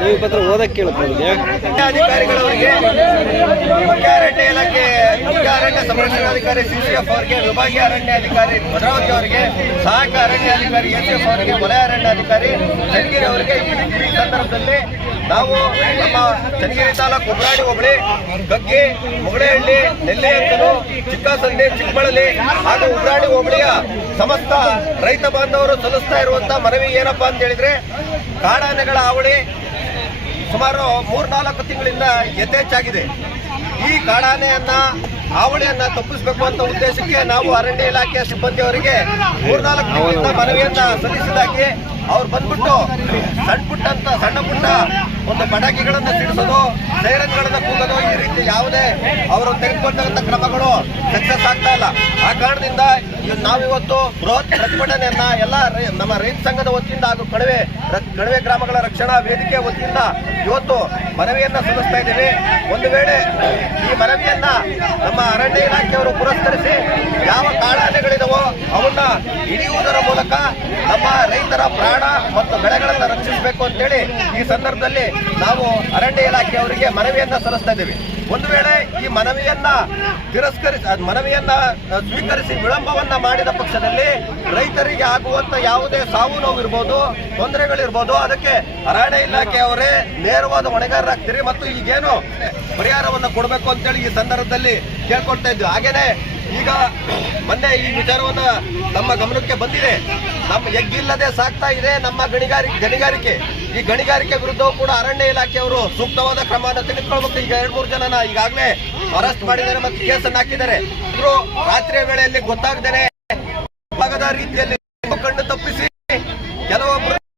ಮನವಿ ಪತ್ರ ಓದಕ್ಕೆ ಕೇಳುತ್ತೆ ಅಧಿಕಾರಿಗಳವರಿಗೆ ಮುಖ್ಯ ಅರಣ್ಯ ಇಲಾಖೆ ಮುಖ್ಯ ಅರಣ್ಯ ಸಂರಕ್ಷಣಾಧಿಕಾರಿ ಸಿಸಿಎಫ್ ಅವರಿಗೆ ವಿಭಾಗೀಯ ಅರಣ್ಯ ಅಧಿಕಾರಿ ಭದ್ರಾವತಿ ಅವರಿಗೆ ಸಹಾಯಕ ಅರಣ್ಯ ಅಧಿಕಾರಿ ಎಸ್ಎಫ್ ಅವರಿಗೆ ವಲಯ ಅರಣ್ಯಾಧಿಕಾರಿ ಚನ್ನಗಿರಿ ಅವರಿಗೆ ಈ ಸಂದರ್ಭದಲ್ಲಿ ನಾವು ನಮ್ಮ ಚನ್ನಗಿರಿ ತಾಲೂಕು ಕುಮರಾಡಿ ಹೋಬಳಿ ಗಗ್ಗಿ ಮುಗಳೇಹಳ್ಳಿ ನೆಲ್ಲೆಯಂಕಲು ಚಿಕ್ಕಸಂದೆ ಚಿಕ್ಕಬಳ್ಳಲಿ ಹಾಗೂ ಉಮ್ರಾಡಿ ಹೋಬಳಿಯ ಸಮಸ್ತ ರೈತ ಬಾಂಧವರು ಸಲ್ಲಿಸ್ತಾ ಇರುವಂತಹ ಮನವಿ ಏನಪ್ಪಾ ಅಂತ ಹೇಳಿದ್ರೆ ಕಾಡಾನೆಗಳ ಹಾವಳಿ ಸುಮಾರು 3-4 ತಿಂಗಳಿಂದ ಯಥೇಚ್ಛಾಗಿದೆ. ಈ ಕಾಡಾನೆಯನ್ನ ಹಾವಳಿಯನ್ನ ತಪ್ಪಿಸಬೇಕು ಅಂತ ಉದ್ದೇಶಕ್ಕೆ ನಾವು ಅರಣ್ಯ ಇಲಾಖೆಯ ಸಿಬ್ಬಂದಿಯವರಿಗೆ 3-4 ತಿಂಗಳಿಂದ ಮನವಿಯನ್ನ ಸಲ್ಲಿಸಿದಾಗಿ ಅವ್ರು ಬಂದ್ಬಿಟ್ಟು ಸಣ್ಣ ಪುಟ್ಟ ಒಂದು ಪಟಾಕಿಗಳನ್ನು ಸಿಡಿಸೋದು, ಸೈರನ್ಗಳನ್ನ ಕೂಗೋದು, ಈ ರೀತಿ ಯಾವುದೇ ಅವರು ತೆಗೆದುಕೊಂಡಂತ ಕ್ರಮಗಳು ಸಕ್ಸಸ್ ಆಗ್ತಾ ಇಲ್ಲ. ಆ ಕಾರಣದಿಂದ ನಾವಿವತ್ತು ಬೃಹತ್ ಪ್ರತಿಭಟನೆಯನ್ನ ಎಲ್ಲ ನಮ್ಮ ರೈತ ಸಂಘದ ವತಿಯಿಂದ ಹಾಗೂ ಕಣಿವೆ ಗ್ರಾಮಗಳ ರಕ್ಷಣಾ ವೇದಿಕೆ ವತಿಯಿಂದ ಇವತ್ತು ಮನವಿಯನ್ನ ಸಲ್ಲಿಸ್ತಾ ಇದ್ದೀವಿ. ಒಂದು ವೇಳೆ ಈ ಮನವಿಯನ್ನ ನಮ್ಮ ಅರಣ್ಯ ಇಲಾಖೆಯವರು ಪುರಸ್ಕರಿಸಿ ಯಾವ ಕಾಡಾನೆಗಳಿದಾವೋ ಅವನ್ನ ಹಿಡಿಯುವುದರ ಮೂಲಕ ನಮ್ಮ ರೈತರ ಪ್ರಾಣ ಮತ್ತು ಬೆಳೆಗಳನ್ನು ರಕ್ಷಿಸಬೇಕು ಅಂತೇಳಿ ಈ ಸಂದರ್ಭದಲ್ಲಿ ನಾವು ಅರಣ್ಯ ಇಲಾಖೆಯವರಿಗೆ ಮನವಿಯನ್ನ ಸಲ್ಲಿಸ್ತಾ ಇದ್ದೀವಿ. ಒಂದು ವೇಳೆ ಈ ಮನವಿಯನ್ನ ಸ್ವೀಕರಿಸಿ ವಿಳಂಬವನ್ನ ಮಾಡಿದ ಪಕ್ಷದಲ್ಲಿ ರೈತರಿಗೆ ಆಗುವಂತ ಯಾವುದೇ ಸಾವು ನೋವು ಇರ್ಬೋದು, ತೊಂದರೆಗಳಿರ್ಬೋದು, ಅದಕ್ಕೆ ಅರಣ್ಯ ಇಲಾಖೆಯವರೇ ನೇರವಾದ ಹೊಣೆಗಾರರಾಗ್ತೀರಿ ಮತ್ತು ಈಗೇನು ಪರಿಹಾರವನ್ನ ಕೊಡಬೇಕು ಅಂತೇಳಿ ಈ ಸಂದರ್ಭದಲ್ಲಿ ಕೇಳ್ಕೊಳ್ತಾ ಇದ್ವಿ. ಹಾಗೇನೆ ಈಗ ಮೊನ್ನೆ ಈ ವಿಚಾರವನ್ನ ನಮ್ಮ ಗಮನಕ್ಕೆ ಬಂದಿದೆ. ನಮ್ಮ ಎಗ್ಗಿಲ್ಲದೆ ಸಾಕ್ತಾ ಇದೆ ನಮ್ಮ ಗಣಿಗಾರಿಕೆ. ಈ ಗಣಿಗಾರಿಕೆ ವಿರುದ್ಧವೂ ಕೂಡ ಅರಣ್ಯ ಇಲಾಖೆಯವರು ಸೂಕ್ತವಾದ ಕ್ರಮವನ್ನು ತೆಗೆದುಕೊಳ್ಬೇಕು. ಈಗ 2-3 ಜನನ ಈಗಾಗಲೇ ಅರೆಸ್ಟ್ ಮಾಡಿದ್ದಾರೆ ಮತ್ತು ಕೇಸನ್ನು ಹಾಕಿದ್ದಾರೆ. ಇವರು ರಾತ್ರಿಯ ವೇಳೆಯಲ್ಲಿ ಗೊತ್ತಾಗದೇನೆ ಭಾಗದ ರೀತಿಯಲ್ಲಿ ಕಣ್ಣು ತಪ್ಪಿಸಿ